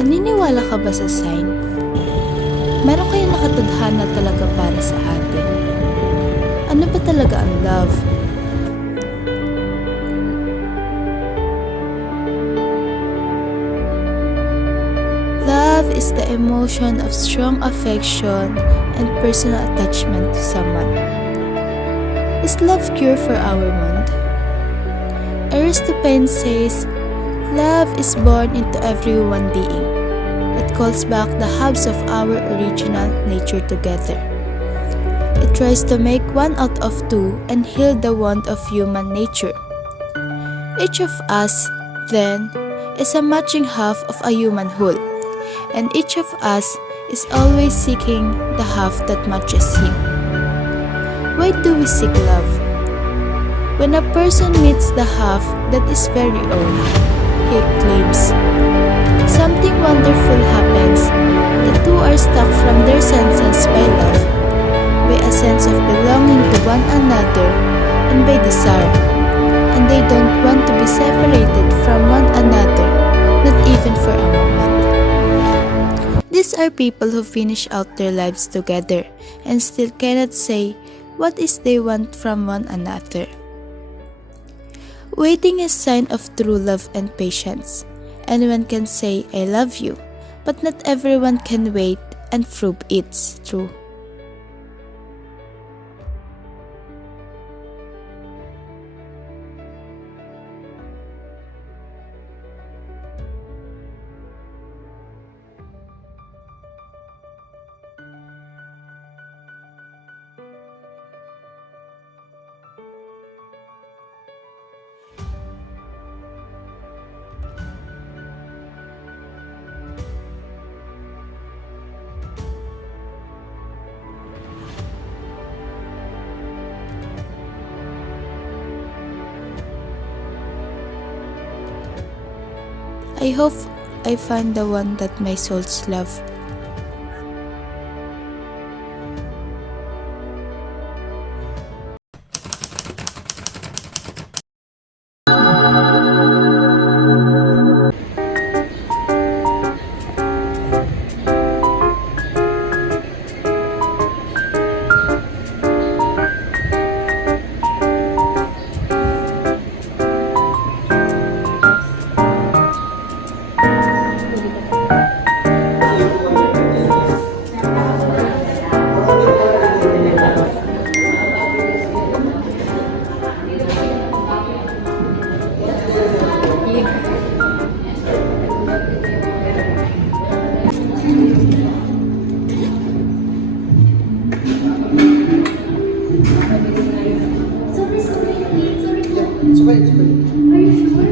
Naniniwala ka ba sa sign? Meron kayong nakatadhana talaga para sa atin? Ano ba talaga ang love? Love is the emotion of strong affection and personal attachment to someone. Is love cure for our wound? Aristophanes says, love is born into every human being. It calls back the halves of our original nature together. It tries to make one out of two and heal the wound of human nature. Each of us, then, is a matching half of a human whole, and each of us is always seeking the half that matches him. Why do we seek love? When a person meets the half that is very own, he claims, something wonderful happens. The two are struck from their senses by love, by a sense of belonging to one another, and by desire, and they don't want to be separated from one another, not even for a moment. These are people who finish out their lives together and still cannot say what is they want from one another. Waiting is sign of true love and patience. Anyone can say, I love you, but not everyone can wait and prove it's true. I hope I find the one that my soul's love. It's okay, it's okay. Are you sure?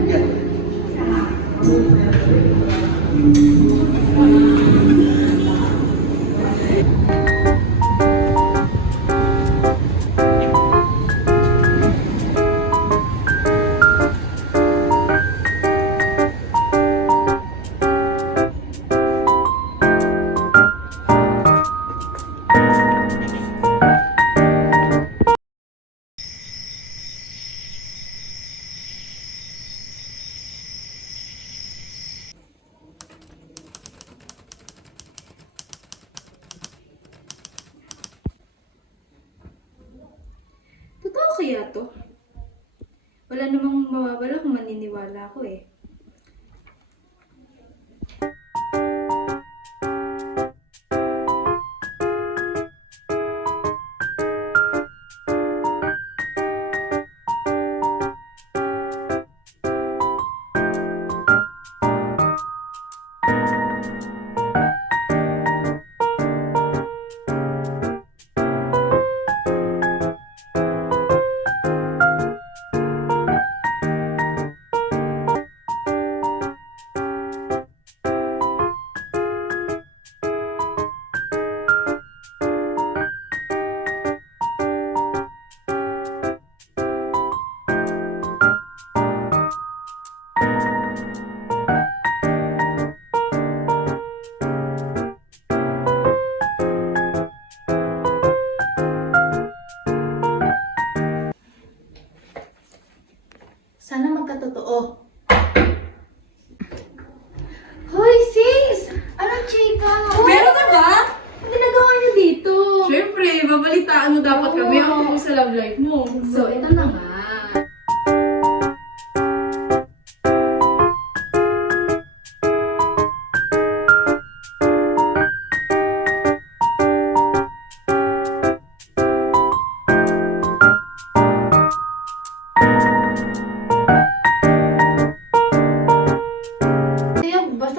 Totoo kaya to? Wala namang mawawala kung maniniwala ako eh.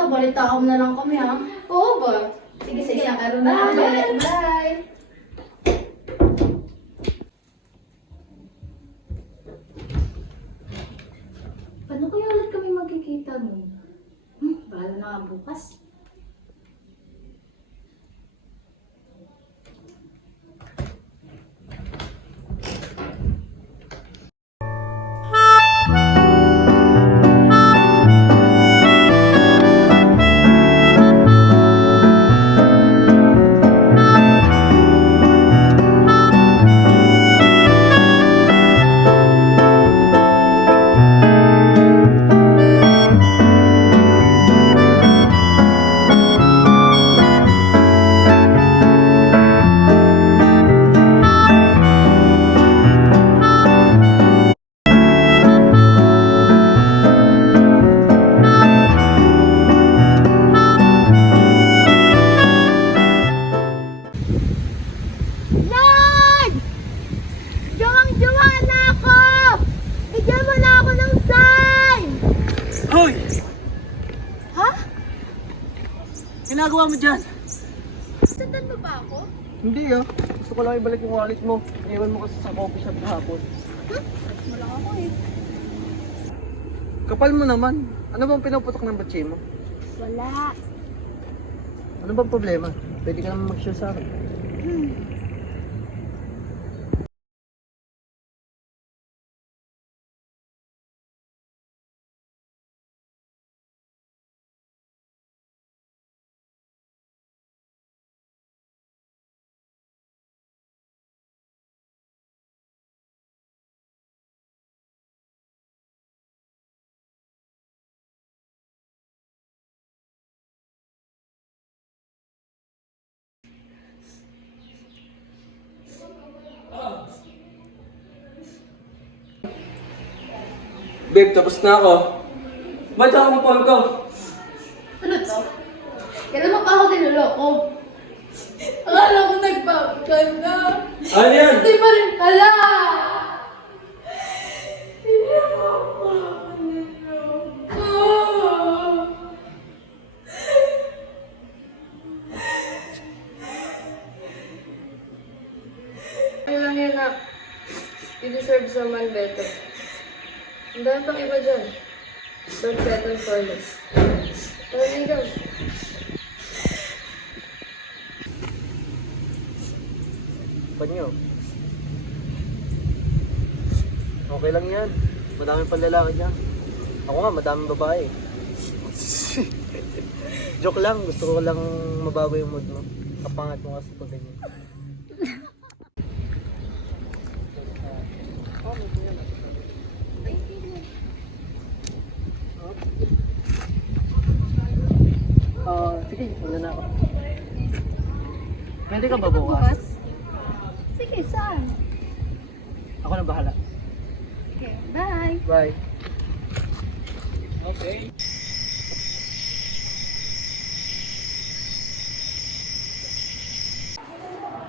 balita mo na lang kami ha. Oo ba? Sige, sige. Isang araw na. Bye! Paano kaya ulit kami magkikita nun? Bahala na nga bukas. Lord! Jawang-jawa na ako! Bigyan mo na ako ng sign! Hoy! Ha? Ginagawa mo dyan? Sundan mo ba ako? Hindi ah. Gusto ko lang ibalik yung wallet mo. Iwan mo kasi sa coffee shop kahapon. Wala ako eh. Kapal mo naman. Ano bang pinuputok ng batsi mo? Wala. Ano bang problema? Pwede ka naman mag-share sa akin. Babe, tapos na ako. Ba't ako call ko? Ano to? Kailan mo pa ako dinuloko? Akala ko nagpapaganda. Ano yan? Hindi pa rin pala. Hindi mo ako niloko. Ano lang yan na? You deserve someone better. Ang dami pang iba dyan. Don't settle for less. Tara na ikaw. Panyo. Okay lang yan. Madaming panlalaki dyan. Ako nga, madaming babae. Joke lang. Gusto ko lang mabago yung mood mo. Kapangat mo kasi pag ganyan. Sige, wala na ako. Pwede ka ba bukas? Sige, saan? Ako na bahala. Okay, bye. Bye. Okay.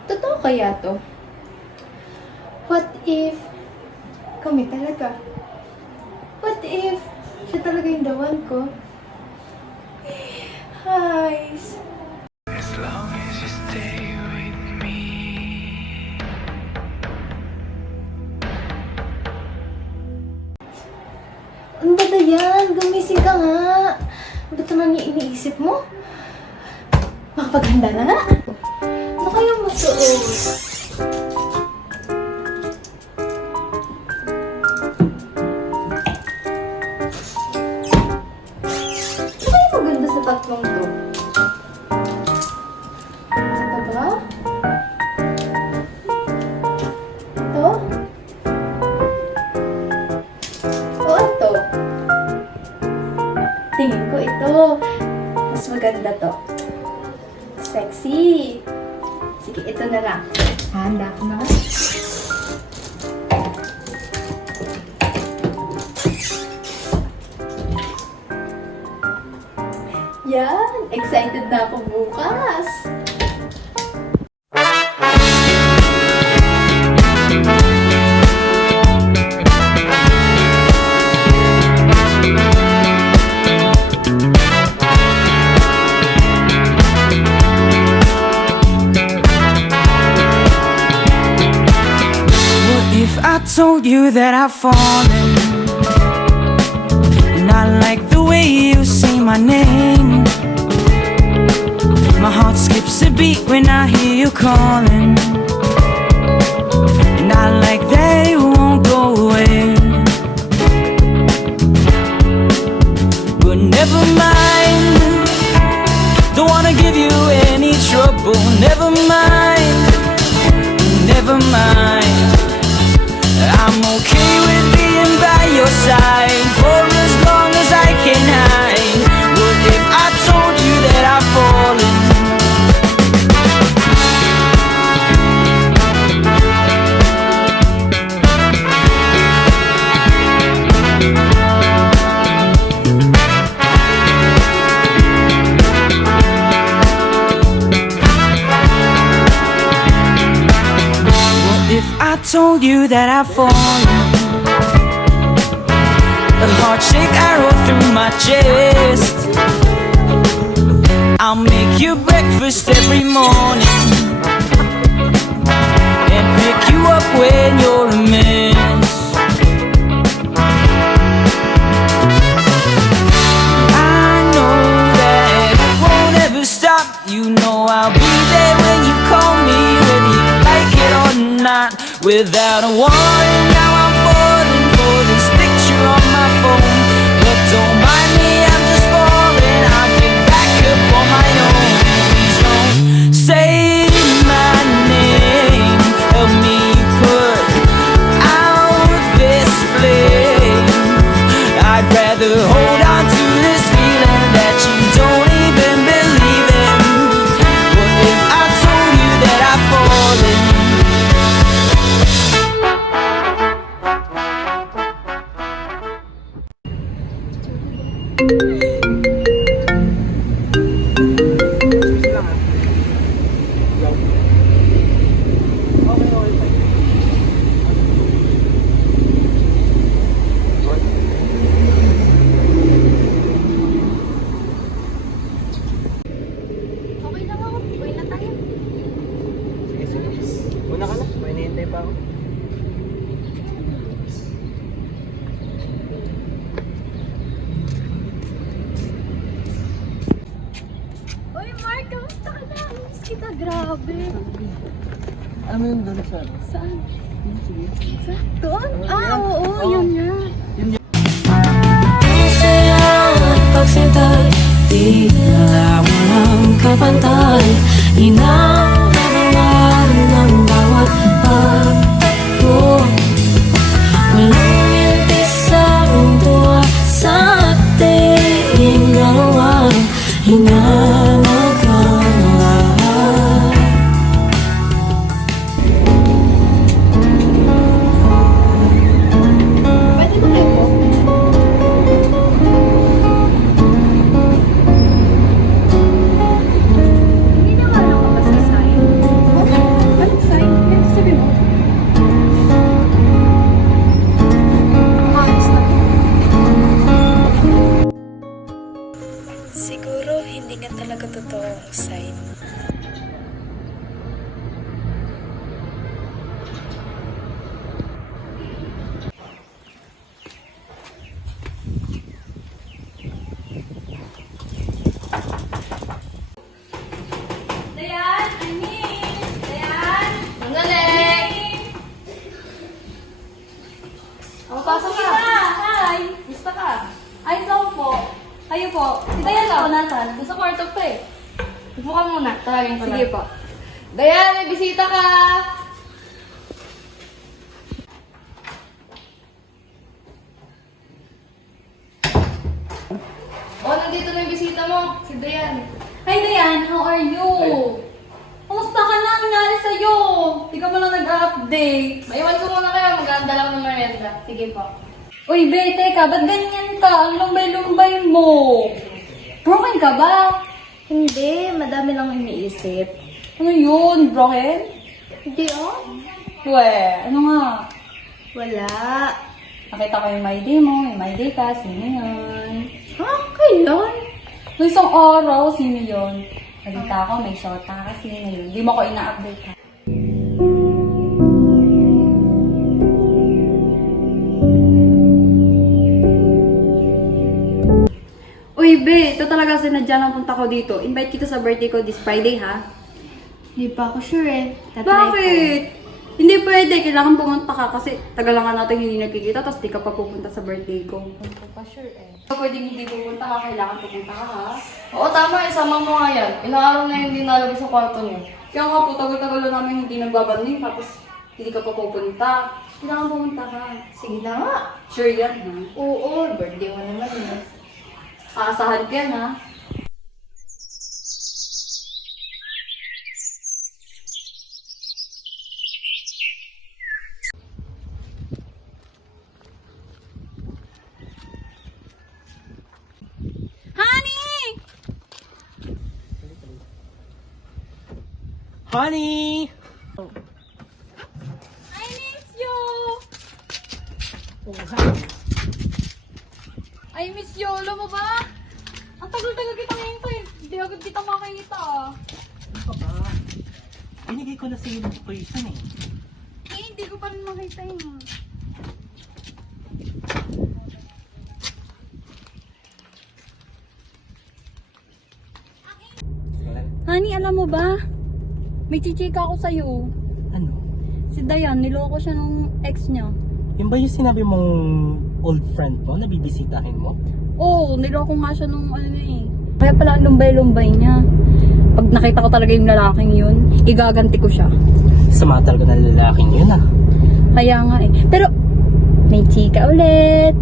Totoo kaya to? What if kami talaga? What if siya talaga yung the one ko? Hi! As long as you stay with me. Ano ba yan? Gumising ka nga! Ba't naman yung iniisip mo? Makapaghanda na nga! Ano kayong masuot? Ano kayong maganda sa tatlong to? Ito ba? Ito? O ito? Tingin ko ito. Mas maganda to. Sexy. Sige, ito na lang. Handa ko na. Yan! Excited na ako bukas! told you that I've fallen, and I like the way you say my name. My heart skips a beat when I hear you calling, and I like that it won't go away. But never mind, don't wanna give you any trouble. Never mind, never mind. I'm okay with being by your side for as long as I can hide. What if I told you that I've fallen? If I told you that I've fallen, a heart-shaped arrow through my chest. I'll make you breakfast every morning and pick you up when you're a mess. I know that it won't ever stop. You know I'll be there when you call me, whether you like it or not. Without a warning, now I'm falling for this picture on my phone. But don't mind me, I'm just falling. I'll get back up on my own. Please don't say my name. Help me put out this flame. I'd rather hold on to this feeling that you don't even believe in. What if I told you that I've fallen? Okay lang ako. Uwi na tayo. Sige, sige. Una ka na, may hinihintay pa ako. Uy, Mark, kamusta ka na? Miss kita, grabe. Ano mo yung doon sa? Saan? Saan? Doon? Ah, oo, yun nga. Pagsintay, tila walang kapantay. Inaarawan ng bawat pagko. Walang mintis sa tuwa sa ating dalawa. Hinanap ang lahat. Pwede ba kayo po? Hindi na wala ka ba sa sign? Anong sign? Ano sabi mo? Maalis na. Siguro hindi nga talaga totoo ang sign. Dayan! Anin! Dayan! Mangaling! Oh, pasok ka! Hi! Gusto ka? Ay, ikaw po. Kayo po. Si Dayan po, nasan? Nasa kwarto pa eh. Upo ka muna. Tawagin ko Sige po. Dayan, may bisita ka! Oh, nandito na yung bisita mo. Si Dayan. Hi, Dayan. How are you? Kumusta ka na? Ang nangyari sa'yo? Di ka mo lang nag-update. Maiwan ko muna kayo. Maganda lang ng merienda. Sige po. Uy, Be, teka. Ba't ganyan ka? Ang lumbay-lumbay mo. Broken ka ba? Hindi, madami lang iniisip. Ano yun? Broken? Hindi oh. We, ano nga? Wala. Nakita ko yung my day mo. Yung my day ka. Sino yun? Ha? Kailan? Noong isang araw, sino yun? Nagita ko, may shota ka. Sino yun? Hindi mo ko ina-update ka. be. Ito talaga sinadya ng punta ko dito. Invite kita sa birthday ko this Friday, ha? Hindi pa ako sure eh. Tatry ko. Bakit? Hindi pwede. Kailangan pumunta ka kasi tagal lang nga natin hindi nagkikita tapos di ka pa pupunta sa birthday ko. Hindi pa sure eh. Pwede hindi pupunta ka. Kailangan pupunta ka, ha? Oo, tama. Isama mo nga yan. Ilang araw na hindi nalabas sa kwarto niyo. Kaya nga po, tagal-tagal na namin hindi nagbabanding tapos hindi ka pa pupunta. Kailangan pumunta ka. Sige na nga. Sure yan, ha? Oo, birthday mo naman eh. Aasahan ka yan, ha? Honey! I miss you! I miss you! Alam mo ba? Ang tagal-tagal kita hintay. Hindi agad kita makikita. Ano ka ba? Binigay ko na sa iyo ng person eh. Eh, hindi ko pa rin makita yun. Honey, alam mo ba? May chichika ako sa'yo. Ano? Si Dayan, niloko siya nung ex niya. Yung ba yung sinabi mong old friend mo na bibisitahin mo? Oo, niloko nga siya nung ano na eh. Kaya pala ang lumbay-lumbay niya. Pag nakita ko talaga yung lalaking yun, igaganti ko siya. Sama talaga ng lalaking yun ah. Kaya nga eh. Pero, may chika ulit.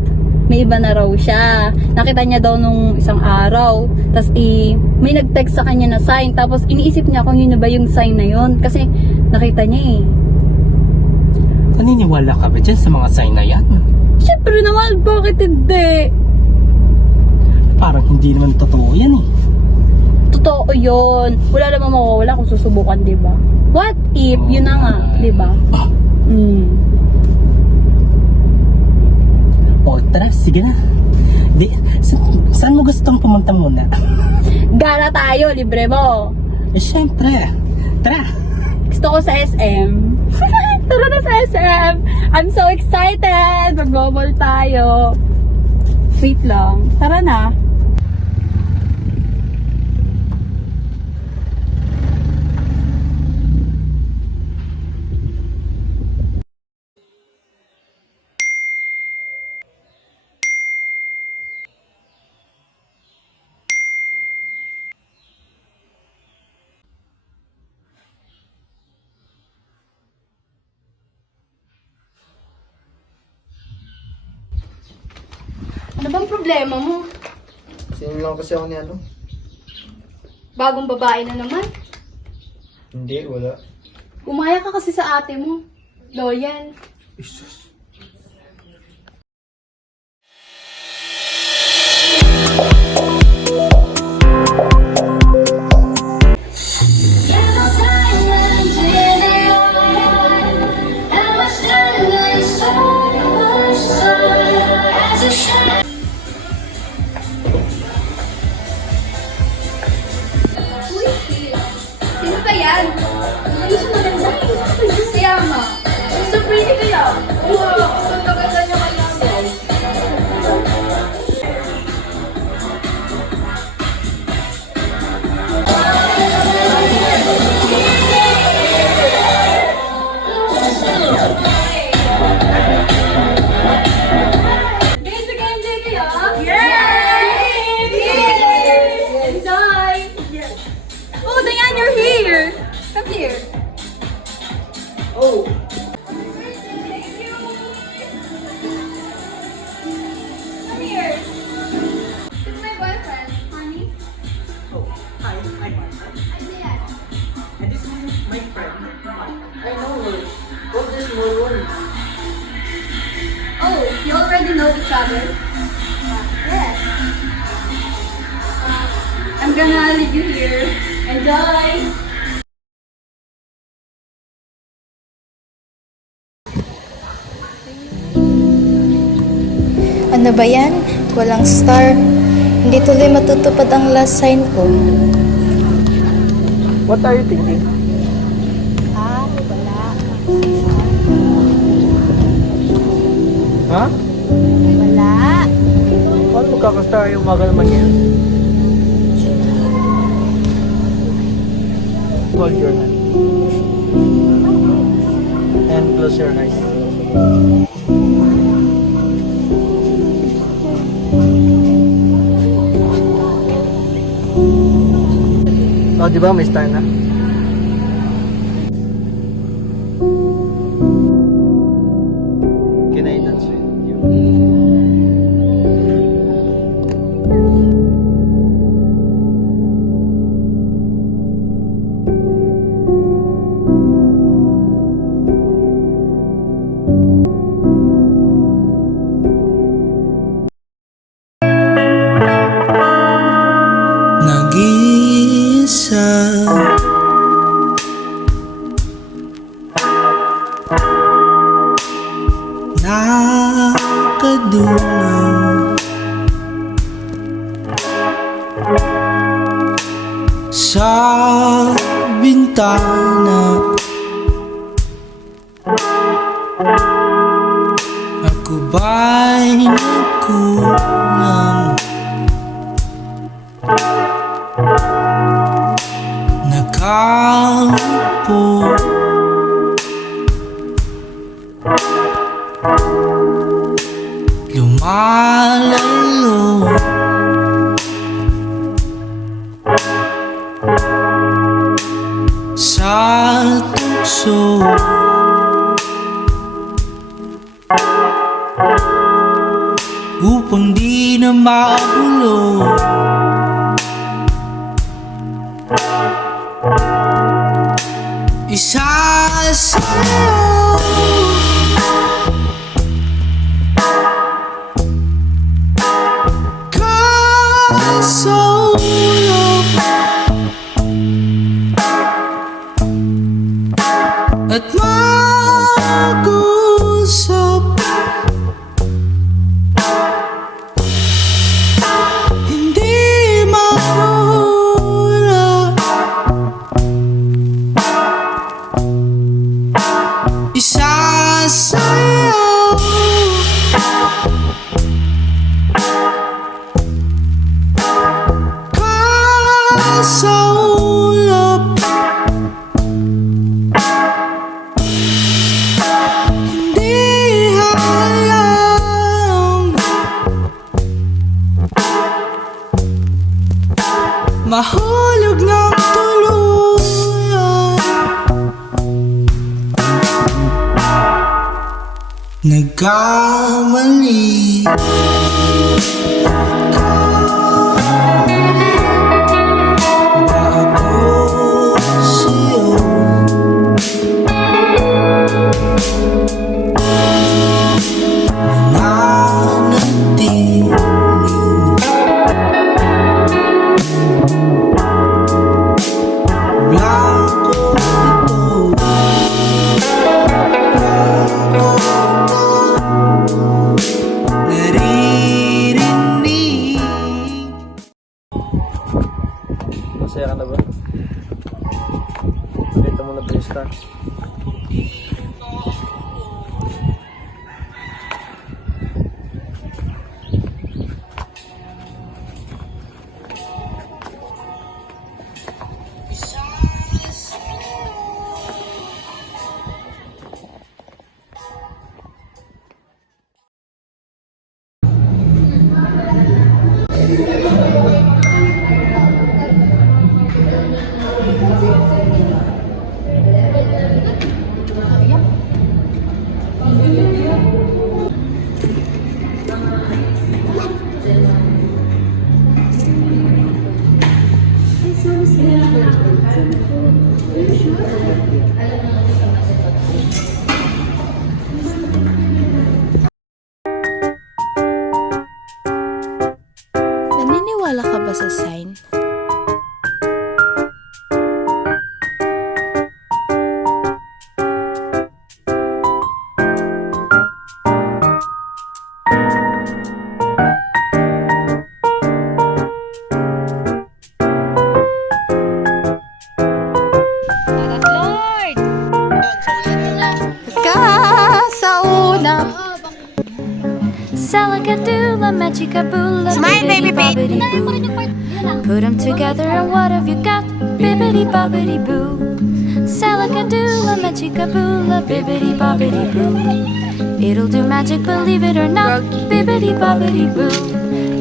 May iba na raw siya. Nakita niya daw nung isang araw. Tapos may nag-text sa kanya na sign. Tapos iniisip niya kung yun na ba yung sign na yun. Kasi nakita niya eh. Naniniwala ka ba dyan sa mga sign na yan? Siyempre naman, bakit hindi? Parang hindi naman totoo yan eh. Totoo yun. Wala namang mawawala kung susubukan, di ba? What if? Yun na nga, di ba? O tara, sige na. Di, saan mo gustong pumunta muna? Gala tayo, libre mo. Eh syempre. Tara. Gusto ko sa SM. Tara na sa SM. I'm so excited. Mag-mobile tayo. Wait lang. Tara na. Ano bang problema mo? Sino lang kasi ako ni ano? Bagong babae na naman. Hindi, wala. Umaya ka kasi sa ate mo. Loyal. Isus. Sino ba yan? Ano siya maganda? Si Ama. So pretty kaya. Wow, so maganda niya kaya. Guys, nag-enjoy kayo? Yay! Enjoy! Oh, Dayan, you're here! Come here. Oh! Come here. It's my boyfriend, honey. Oh, hi, my friend. I'm Dayan. And this is my friend. I know her. What this one? Oh, you already know each other? Yes. I'm gonna leave you here. Enjoy! Ano ba yan? Walang star. Hindi tuloy matutupad ang last sign ko. What are you thinking? Wala. Ha? Wala. Paano magkakastar yung umaga naman yan? Oh, di ba? May star na. Can I dance with you? Nag-iisa nakadulaw sa bintana. Ako ba'y nagkulang? Nakaupo lumalayo sa tukso upang di na mahulog. Isa sa'yo kasulog at mag-usap. Hindi mahula. Isa sa'yo kasulap. Hindi hayang mahulog ng tuluyan. Nagkamali. Ba ako sa'yo? Nananatiling blanco ito. Naririnig. Masaya ka na ba? Pakita mo na ba yung star? Naniniwala ka ba sa sign? Salakadoola, magicaboola, smile, baby, bobbity boo. Put them together and what have you got? Bibbidi bobbidi boo. Salakadoola, magicaboola, bibbidi bobbidi boo. It'll do magic, believe it or not. Bibbidi bobbidi boo.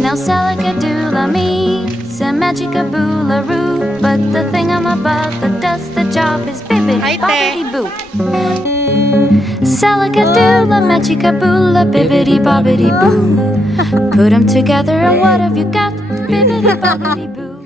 Now salakadoola me, some magicaboola roo. But the thing but that does the job is bibbidi bobbidi boo. Salakadoola, machikaboola, bibbidi bobbidi boo. Put 'em together and what have you got? Bibbidi bobbidi boo.